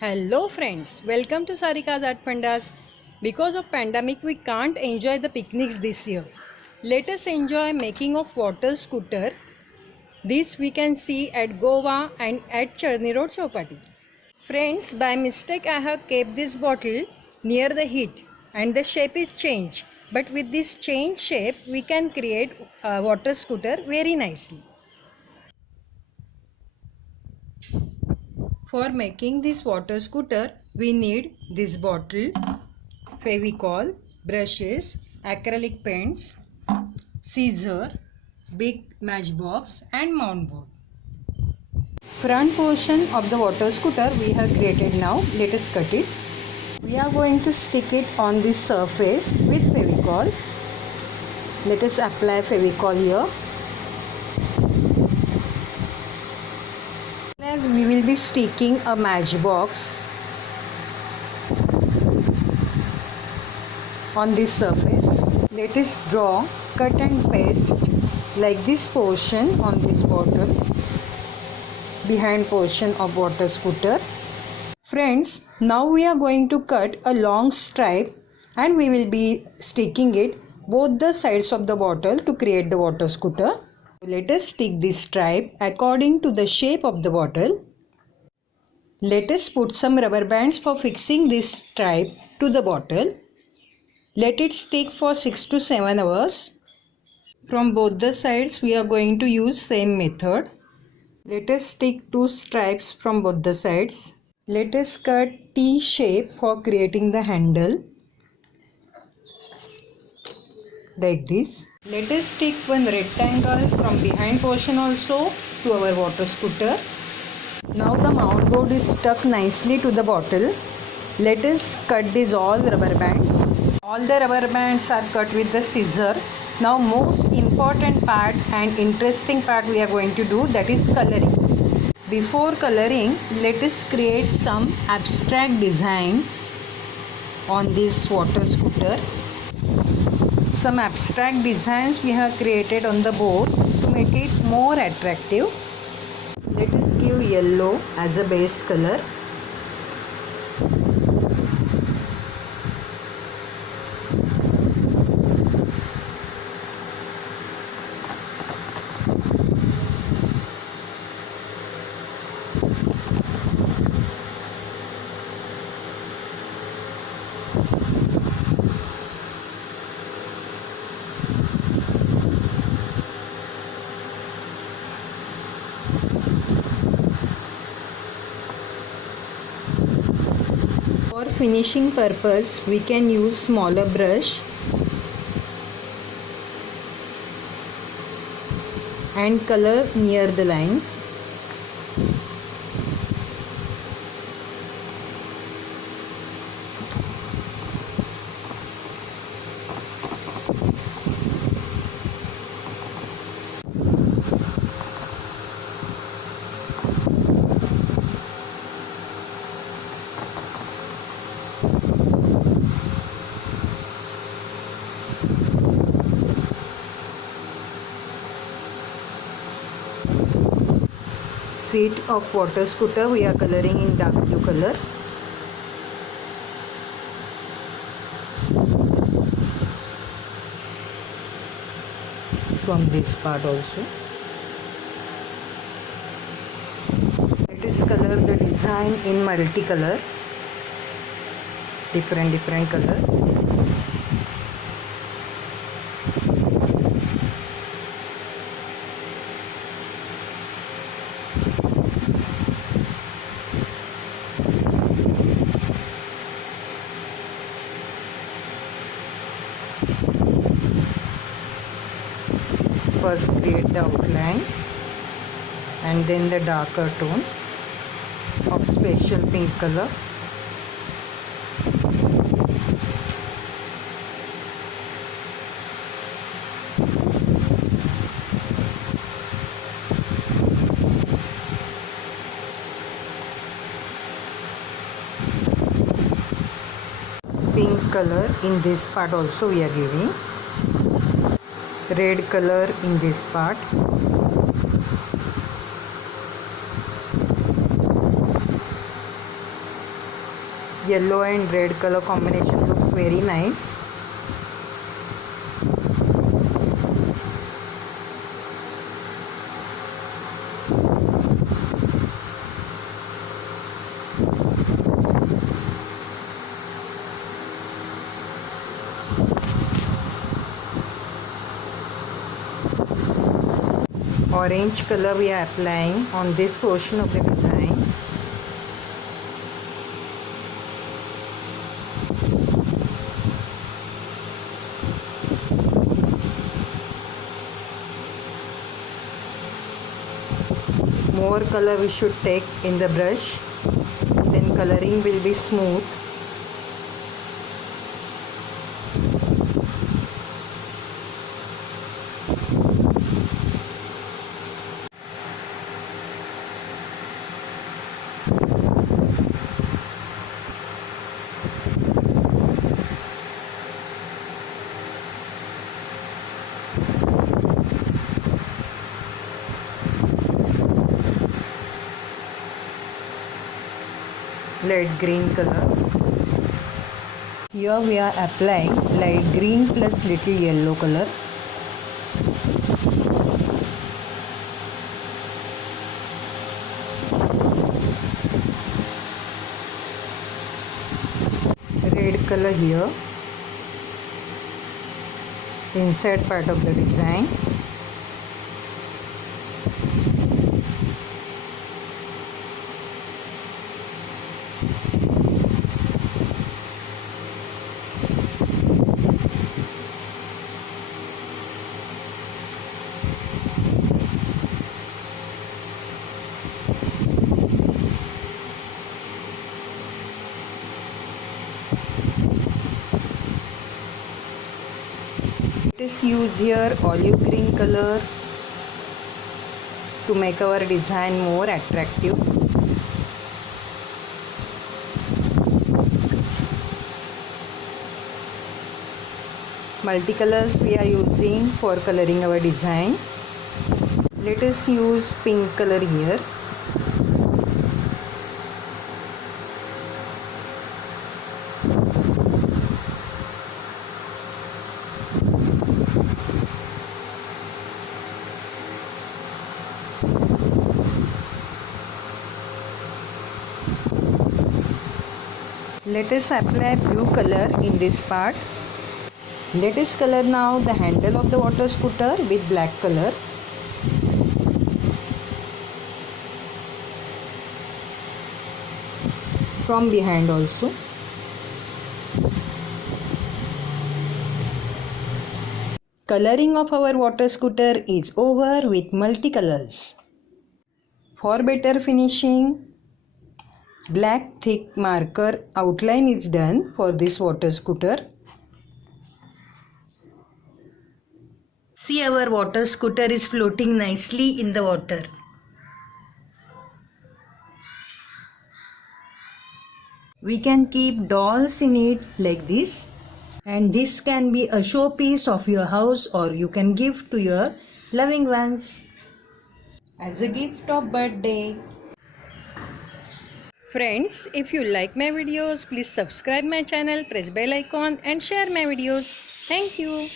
Hello friends, welcome to Sarika's Art Pandas. Because of pandemic we can't enjoy the picnics this year. Let us enjoy making of water scooter. This we can see at Goa and at Charni Road Chowpatty. Friends, by mistake I have kept this bottle near the heat and the shape is changed. But with this changed shape we can create a water scooter very nicely. For making this water scooter, we need this bottle, Fevicol, brushes, acrylic paints, scissor, big matchbox and mount board. Front portion of the water scooter we have created now. Let us cut it. We are going to stick it on this surface with Fevicol. Let us apply Fevicol here. As we will be sticking a matchbox on this surface. Let us draw, cut and paste like this portion on this bottle, behind portion of water scooter. Friends, now we are going to cut a long stripe and we will be sticking it both the sides of the bottle to create the water scooter. Let us stick this stripe according to the shape of the bottle. Let us put some rubber bands for fixing this stripe to the bottle. Let it stick for 6 to 7 hours. From both the sides we are going to use same method. Let us stick 2 stripes from both the sides. Let us cut T shape for creating the handle. Like this. Let us stick one rectangle from behind portion also to our water scooter. Now the mount board is stuck nicely to the bottle. Let us cut these all rubber bands. All the rubber bands are cut with the scissor. Now most important part and interesting part we are going to do, that is coloring. Before coloring, let us create some abstract designs on this water scooter. Some abstract designs we have created on the board to make it more attractive. Let us give yellow as a base color. For finishing purpose, we can use smaller brush and color near the lines. Seat of water scooter we are coloring in dark blue color. From this part also. Let us color the design in multicolor. Different colors. First create the outline and then the darker tone of special pink color. Pink color in this part also we are giving. Red color in this part. Yellow and red color combination looks very nice. Orange color we are applying on this portion of the design. More color we should take in the brush, then coloring will be smooth. Light green color. Here we are applying light green plus little yellow color. Red color here, inside part of the design. Let us use here olive green color to make our design more attractive. Multicolors we are using for coloring our design. Let us use pink color here. Let us apply blue color in this part. Let us color now the handle of the water scooter with black color. From behind also. Coloring of our water scooter is over with multicolors. For better finishing, black thick marker outline is done for this water scooter. See, our water scooter is floating nicely in the water. We can keep dolls in it like this, and this can be a showpiece of your house, or you can give to your loving ones as a gift of birthday. Friends, if you like my videos, please subscribe my channel, press bell icon and share my videos. Thank you.